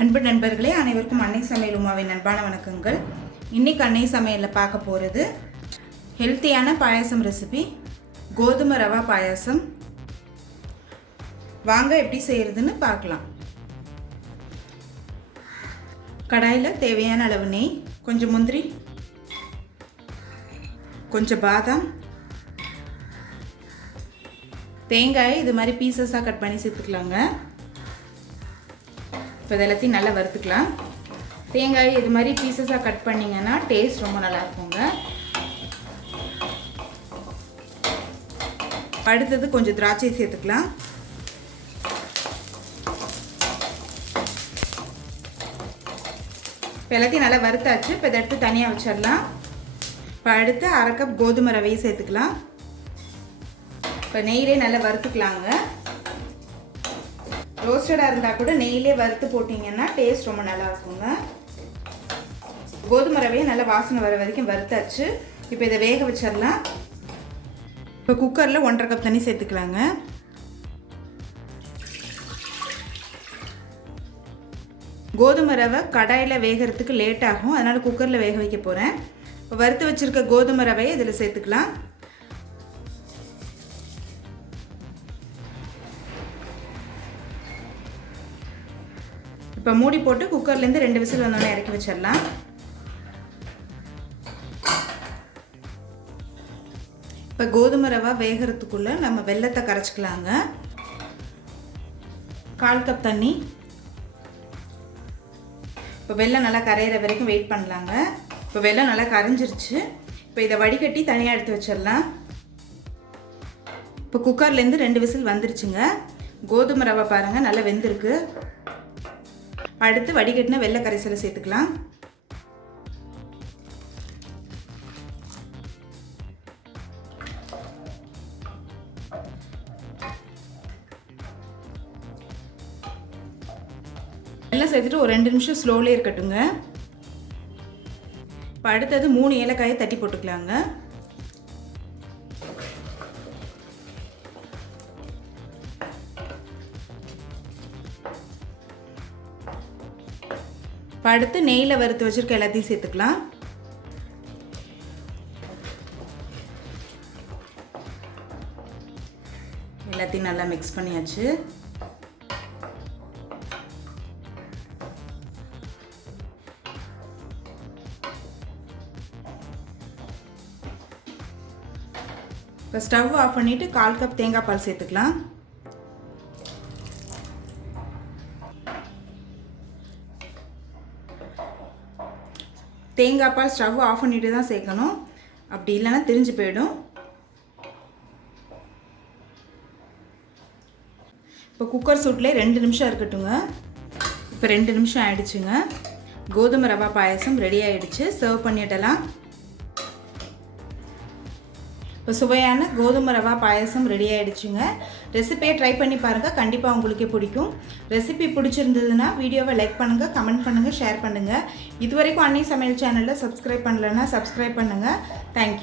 அன்பு நண்பர்களே, அனைவருக்கும் அன்னை சமையல் உமாவின் அன்பான வணக்கங்கள். இன்றைக்கி அன்னை சமையலில் பார்க்க போகிறது ஹெல்த்தியான பாயாசம் ரெசிபி, கோதுமை ரவா பாயாசம். வாங்க எப்படி செய்கிறதுன்னு பார்க்கலாம். கடாயில் தேவையான அளவு நெய், கொஞ்சம் முந்திரி, கொஞ்சம் பாதாம், தேங்காயை இது மாதிரி பீசஸாக கட் பண்ணி சேர்த்துக்கலாங்க. இப்போ இதெல்லாத்தையும் நல்லா வறுத்துக்கலாம். தேங்காய் இது மாதிரி பீசஸாக கட் பண்ணிங்கன்னா டேஸ்ட் ரொம்ப நல்லா இருக்குங்க. அடுத்தது கொஞ்சம் திராட்சை சேர்த்துக்கலாம். இப்போ எல்லாத்தையும் நல்லா வறுத்தாச்சு. இப்போ இதை எடுத்து தனியாக வச்சிடலாம். இப்போ அடுத்து அரை கப் கோதுமை ரவையை சேர்த்துக்கலாம். இப்போ நெய்யிலே நல்லா வறுத்துக்கலாங்க. ரோஸ்டடாக இருந்தால் கூட நெய்யிலே வறுத்து போட்டிங்கன்னா டேஸ்ட் ரொம்ப நல்லா இருக்குங்க. கோதுமை ரவையை நல்லா வாசனை வர வரைக்கும் வறுத்தாச்சு. இப்போ இதை வேக வச்சிடலாம். இப்போ குக்கரில் 1.5 கப் தண்ணி சேர்த்துக்கலாங்க. கோதுமை ரவை கடாயில் வேகிறதுக்கு லேட் ஆகும், அதனால் குக்கரில் வேக வைக்க போகிறேன். இப்போ வறுத்து வச்சுருக்க கோதுமை ரவையை இதில் சேர்த்துக்கலாம். இப்போ மூடி போட்டு குக்கர்லேருந்து 2 விசில் வந்தோடனே இறக்கி வச்சிடலாம். இப்போ கோதுமை ரவை வேகிறதுக்குள்ளே நம்ம வெல்லத்தை கரைச்சிக்கலாங்க. 1/4 கப் தண்ணி. இப்போ வெல்லம் நல்லா கரையிற வரைக்கும் வெயிட் பண்ணலாங்க. இப்போ வெல்லம் நல்லா கரைஞ்சிருச்சு. இப்போ இதை வடிகட்டி தனியாக எடுத்து வச்சிடலாம். இப்போ குக்கர்லேருந்து 2 விசில் வந்துருச்சுங்க. கோதுமை ரவை பாருங்கள் நல்லா வெந்திருக்கு. அடுத்து வடிகட்டின வெள்ளை கரைசலை சேர்த்துக்கலாம். வெள்ளம் சேர்த்துட்டு ஒரு 2 நிமிஷம் ஸ்லோலே இருக்கட்டுங்க. இப்போ அடுத்தது 3 ஏலக்காயை தட்டி போட்டுக்கலாங்க. இப்போ அடுத்து நெய்யில் வறுத்து வச்சுருக்க எல்லாத்தையும் சேர்த்துக்கலாம். எல்லாத்தையும் நல்லா மிக்ஸ் பண்ணியாச்சு. இப்போ ஸ்டவ் ஆஃப் பண்ணிவிட்டு 1/4 கப் தேங்காய் பால் சேர்த்துக்கலாம். தேங்காய் பால் ஸ்டவ் ஆஃப் பண்ணிட்டு தான் சேர்க்கணும், அப்படி இல்லைன்னா திரிஞ்சு போயிடும். இப்போ குக்கர் சூட்டில் 2 நிமிஷம் இருக்கட்டுங்க. இப்போ 2 நிமிஷம் ஆயிடுச்சுங்க. கோதுமை ரவா பாயாசம் ரெடி ஆகிடுச்சு. சர்வ் பண்ணிடலாம். இப்போ சுவையான கோதுமை ரவா பாயாசம் ரெடி ஆகிடுச்சுங்க. ரெசிபியை ட்ரை பண்ணி பாருங்கள், கண்டிப்பாக உங்களுக்கே பிடிக்கும். ரெசிபி பிடிச்சிருந்ததுன்னா வீடியோவை லைக் பண்ணுங்கள், கமெண்ட் பண்ணுங்கள், ஷேர் பண்ணுங்கள். இது வரைக்கும் அன்னை சமையல் சேனலில் சப்ஸ்கிரைப் பண்ணலைன்னா சப்ஸ்கிரைப் பண்ணுங்கள். தேங்க்யூ.